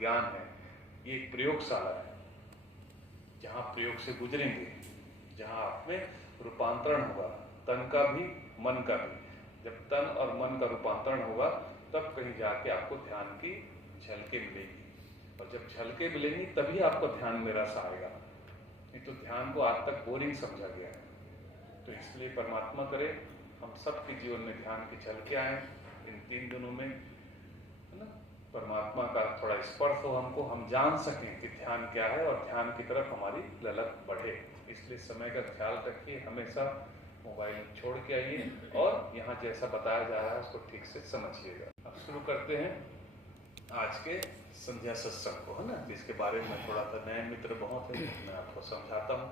विज्ञान है, ये एक प्रयोगशाला है जहाँ प्रयोग से गुजरेंगे, जहाँ आप में रूपांतरण होगा, तन का भी मन का भी। जब तन और मन का रूपांतरण होगा तब कहीं जाके आपको ध्यान की झलकें मिलेगी, और जब झलकें मिलेंगी तभी आपको ध्यान में रस आएगा। नहीं तो ध्यान को आज तक बोरिंग समझा गया है। तो इसलिए परमात्मा करे हम सबके जीवन में ध्यान की झलकें आए इन 3 दिनों में, है ना। परमात्मा का थोड़ा स्पर्श हो हमको, हम जान सकें कि ध्यान क्या है और ध्यान की तरफ हमारी ललक बढ़े। इसलिए समय का ख्याल रखिए, हमेशा मोबाइल छोड़ के आइए और यहाँ जैसा बताया जा रहा है उसको ठीक से समझिएगा। अब शुरू करते हैं आज के संध्या सत्संग को, है ना, जिसके बारे में थोड़ा सा नए मित्र बहुत है, मैं आपको समझाता हूँ।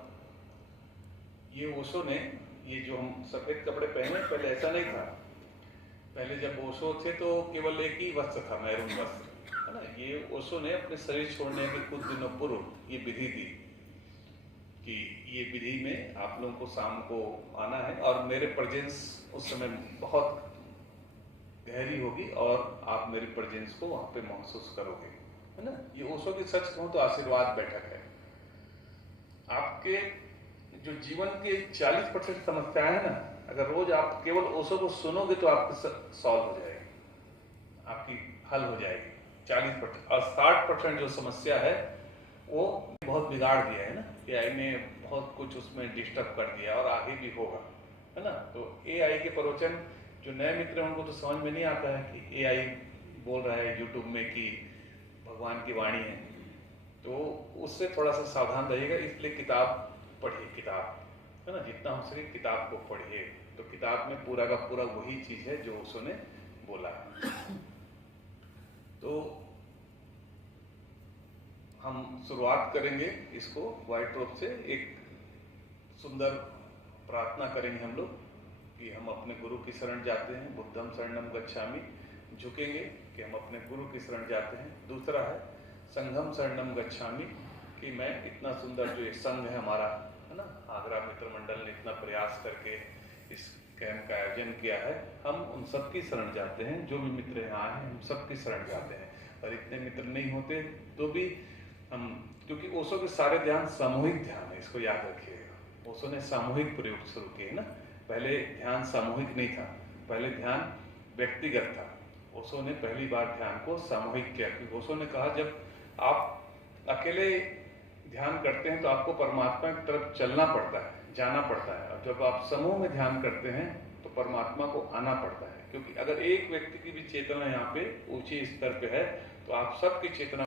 ये ओशो ने, ये जो हम सफेद कपड़े पहने, पहले ऐसा नहीं था। पहले जब ओशो थे तो केवल एक ही वस्त्र था, मैरून वस्त्र, है ना। ये ओशो ने अपने शरीर छोड़ने के कुछ दिनों पूर्व ये विधि दी कि ये विधि में आप लोगों को शाम को आना है और मेरे प्रेजेंस उस समय बहुत गहरी होगी और आप मेरी प्रेजेंस को वहां पे महसूस करोगे, है ना। ये ओशो की सच कहूं तो आशीर्वाद बैठक है। आपके जो जीवन के 40% समस्याएं है ना, अगर रोज आप केवल ओशो को सुनोगे तो आपकी सॉल्व हो जाएगी, आपकी हल हो जाएगी 40%। और 60% जो समस्या है वो बहुत बिगाड़ दिया है ना, एआई ने बहुत कुछ उसमें डिस्टर्ब कर दिया और आगे भी होगा, है ना। तो एआई के प्रवचन जो नए मित्र हैं उनको तो समझ में नहीं आता है कि एआई बोल रहा है यूट्यूब में कि भगवान की वाणी है, तो उससे थोड़ा सा सावधान रहिएगा। इसलिए किताब पढ़िए, किताब, है ना, जितना हो सके किताब को पढ़िए। तो किताब में पूरा का पूरा वही चीज है जो उसने बोला है। तो हम शुरुआत करेंगे इसको व्हाइट रोज से, एक सुंदर प्रार्थना करेंगे हम लोग कि हम अपने गुरु की शरण जाते हैं, बुद्धम शरणम गच्छामि, झुकेंगे कि हम अपने गुरु की शरण जाते हैं। दूसरा है संघम शरणम गच्छामि, कि मैं इतना सुंदर जो ये संघ है हमारा, है ना, आगरा मित्र मंडल ने इतना प्रयास करके इस कैंप का आयोजन किया है, हम उन सबकी शरण जाते हैं। जो भी मित्र यहाँ आए हैं हम सबकी शरण जाते हैं, और इतने मित्र नहीं होते तो भी हम, क्योंकि ओशो के सारे ध्यान सामूहिक ध्यान है, इसको याद रखिएगा। ओशो ने सामूहिक प्रयोग शुरू किए ना, पहले ध्यान सामूहिक नहीं था, पहले ध्यान व्यक्तिगत था। ओशो ने पहली बार ध्यान को सामूहिक किया, क्योंकि ओशो ने कहा जब आप अकेले ध्यान करते हैं तो आपको परमात्मा की तरफ चलना पड़ता है, जाना पड़ता है, और जब आप समूह में ध्यान करते हैं तो परमात्मा को आना पड़ता है। क्योंकि अगर एक व्यक्ति की भी चेतना यहाँ पे ऊंचे स्तर पे है तो आप सबकी चेतना